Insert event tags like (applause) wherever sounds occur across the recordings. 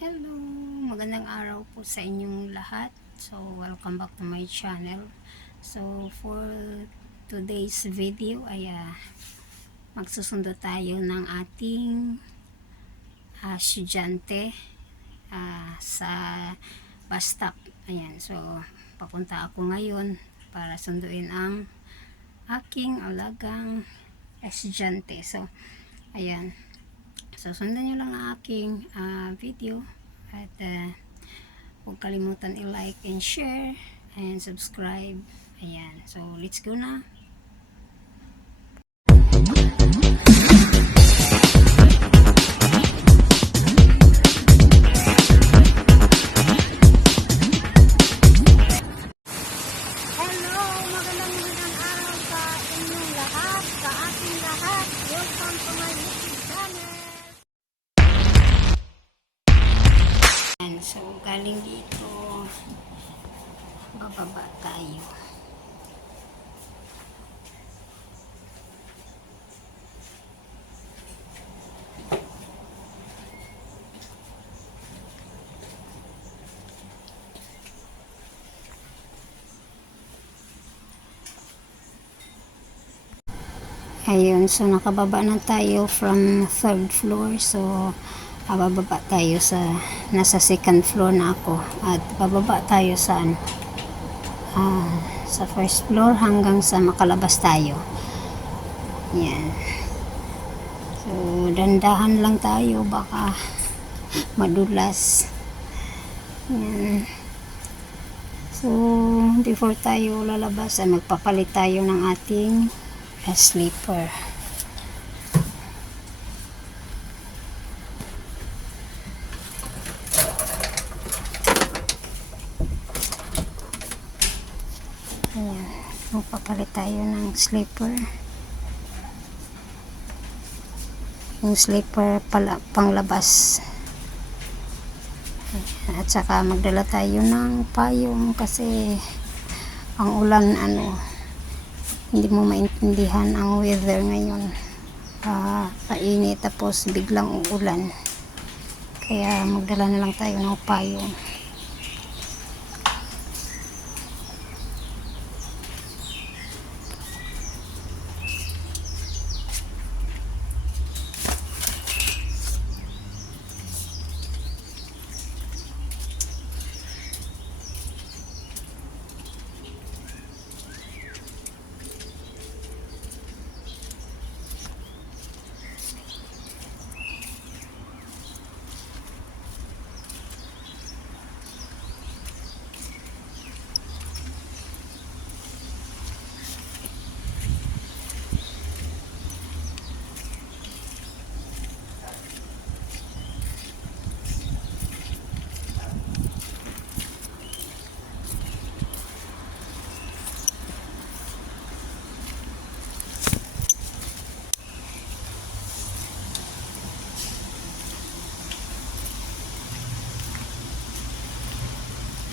Hello, magandang araw po sa inyong lahat. So, welcome back to my channel. So, for today's video ay ah, magsusundo tayo ng ating ah, estudyante ah, sa bus stop. Ayan, so papunta ako ngayon para sunduin ang aking alagang estudyante. So, ayan. So, sundan nyo lang ang aking ah, video at uh, huwag kalimutan i-like and share and subscribe. Ayan. So, let's go na. So galing dito, bababa tayo. Ayun, so nakababa na tayo from third floor. So, ah, bababa tayo sa, nasa second floor na ako. At bababa tayo sa, ano, ah, sa first floor hanggang sa makalabas tayo. Yan. So, dandahan lang tayo. Baka madulas. Yan. So, before tayo lalabas, ay magpapalit tayo ng ating a sleeper. Ayan, magpapalit tayo ng sleeper. Yung sleeper pala, panglabas. At saka magdala tayo ng payong kasi ang ulan ano hindi mo maintindihan ang weather ngayon uh, kainit tapos biglang uulan kaya magdala na lang tayo ng payong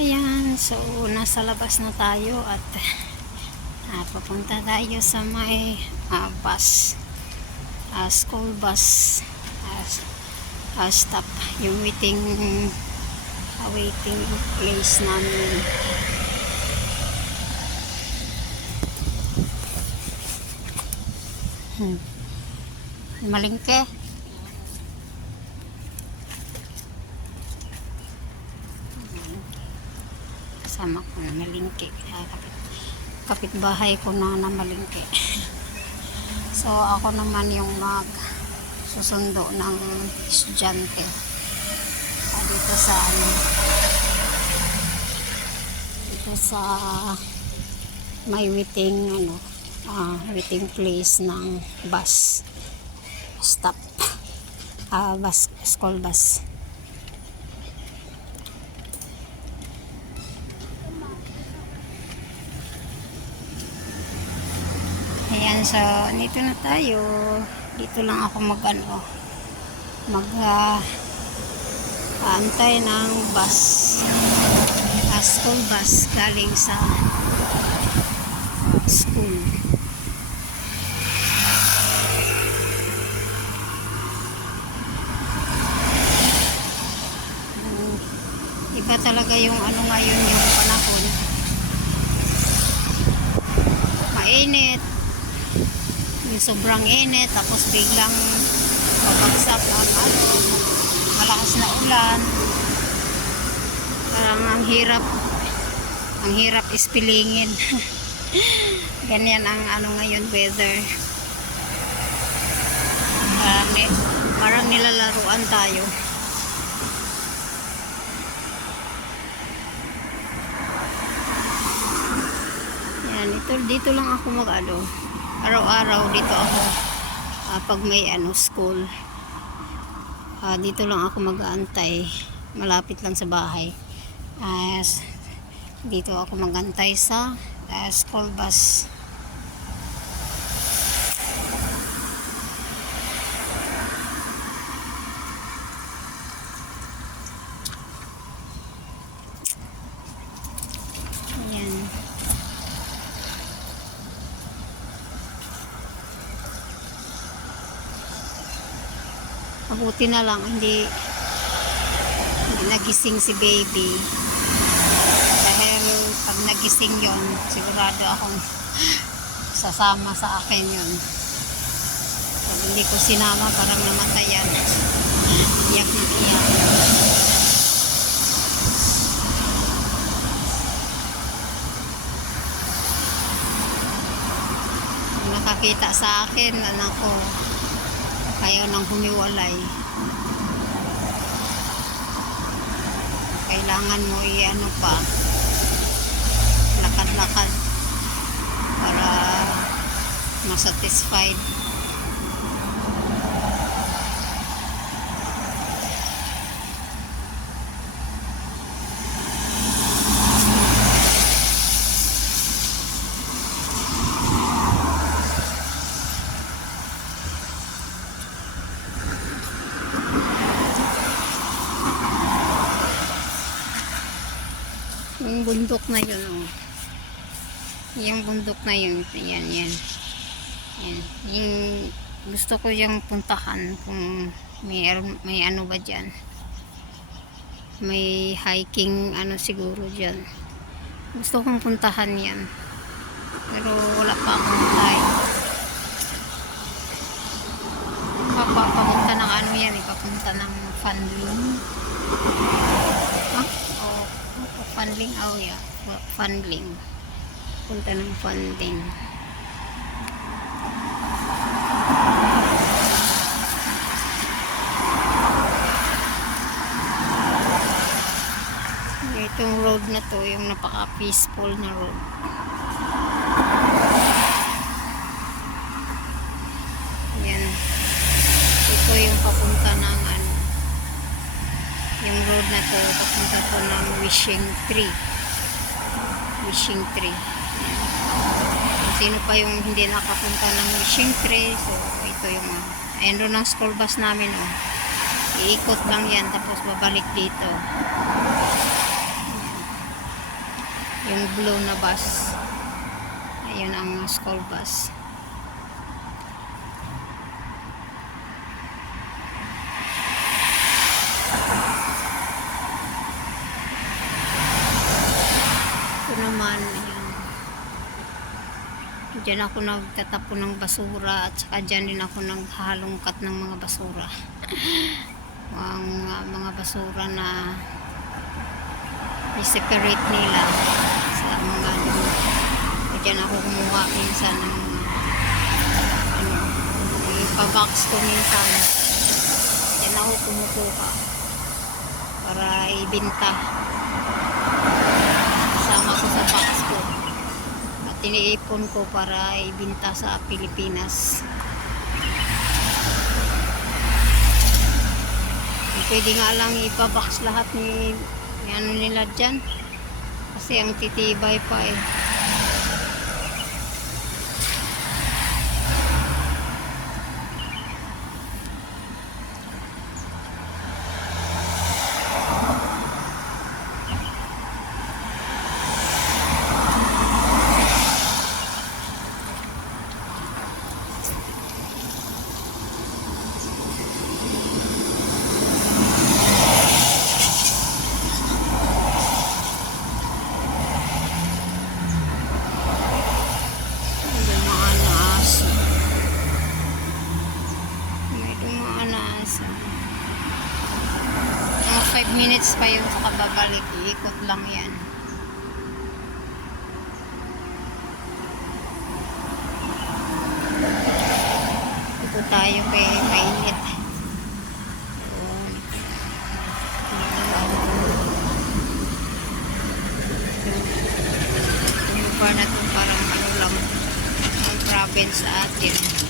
ayan so nasa labas na tayo at ah, papunta tayo sa may ah, bus ah, school bus ah, ah, stop. Yung waiting ah, waiting place namin. Hmm. malingke kasama ko na malingki kaya kapit, kapitbahay ko na na malingki (laughs) so ako naman yung mag susundo ng estudyante. Ah, dito sa ano dito sa may waiting ano ah, waiting place ng bus stop. Ah, bus school bus Ayan, so, dito na tayo. Dito lang ako mag, ano, mag, ah, aantay ng bus. Ah, school bus galing sa ah, school. Iba talaga yung ano ngayon yung panahon. Mainit. Sobrang init. Tapos biglang babagsak ang ano, malakas na ulan. Parang ang hirap ang hirap ispilingin. (laughs) Ganyan ang ano ngayon weather. Parang, ni- parang nilalaruan tayo. Yan, ito, dito lang ako mag ano, araw-araw dito ako ah, pag may ano, school. Ah, dito lang ako mag-aantay. Malapit lang sa bahay. As dito ako magantay sa ah, school bus. Ayan. Mabuti na lang, hindi, hindi nagising si baby. Dahil pag nagising yon sigurado akong (laughs) sasama sa akin yon Pag hindi ko sinama, parang namatayan. Iyak na iyak. Nakakita sa akin, anak ko, ayaw nang humiwalay. Kailangan mo i-ano pa, lakad-lakad para masatisfied. Yung bundok na yun, oh. Yung bundok na yun, yan, yan. Yan. Yung gusto ko yung puntahan kung may, may ano ba dyan. May hiking ano siguro dyan. Gusto kong puntahan yan. Pero wala pa akong time. Papapunta ng ano yan, ipapunta ng Fanling. Ah, oh, oh, Fanling, oh yeah, Fanling. Punta ng Fanling. Itong road na to, yung napaka-peaceful na road. Yan. Ito yung papunta ng na to, papunta po ng wishing tree. Wishing tree. Yan. Kung sino pa yung hindi nakapunta ng wishing tree, so ito yung, uh, ayun doon ang school bus namin, oh. Iikot lang yan, tapos babalik dito. yung blue na bus ayun ang school bus ito naman ayun dyan ako nagtatapon ng basura at saka dyan din ako naghalongkat ng mga basura (laughs) ang uh, mga basura na i-separate nila sa mga ano. O dyan ako kumuha minsan ng ano, ipabox ko minsan. Dyan ako kumukuha para ibinta. Sama ko sa box ko. At iniipon ko para ibinta sa Pilipinas. Pwede nga lang ipabox lahat ni ni ano nila dyan. Kasi ang titibay pa eh. yung mga nasa mga 5 minutes pa yun saka babalik iikot lang yan. Ito tayo kay mainit. Yung bar na itong parang ano lang ang province sa atin.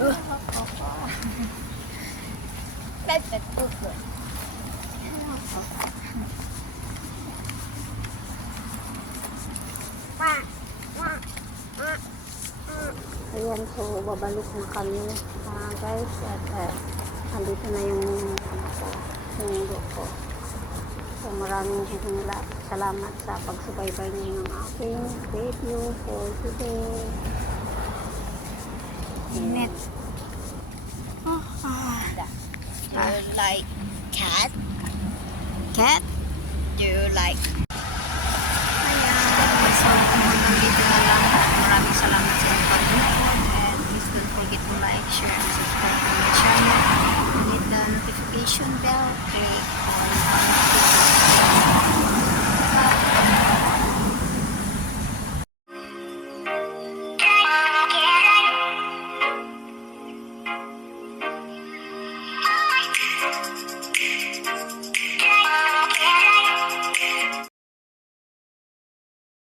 Ayan, so babalik na kami ah, guys at uh, andito na yung ano ko, sundo ko. So maraming sala- salamat sa pagsubaybay niyo ng aking video for today. Init. Oh, ah. Do you like cat? Cat? Do you like... Ayan. So, hanggang dito na lang. Maraming salamat sa inyong pag-upload. And please don't forget to like, share, and subscribe to my channel. And hit the notification bell. Click on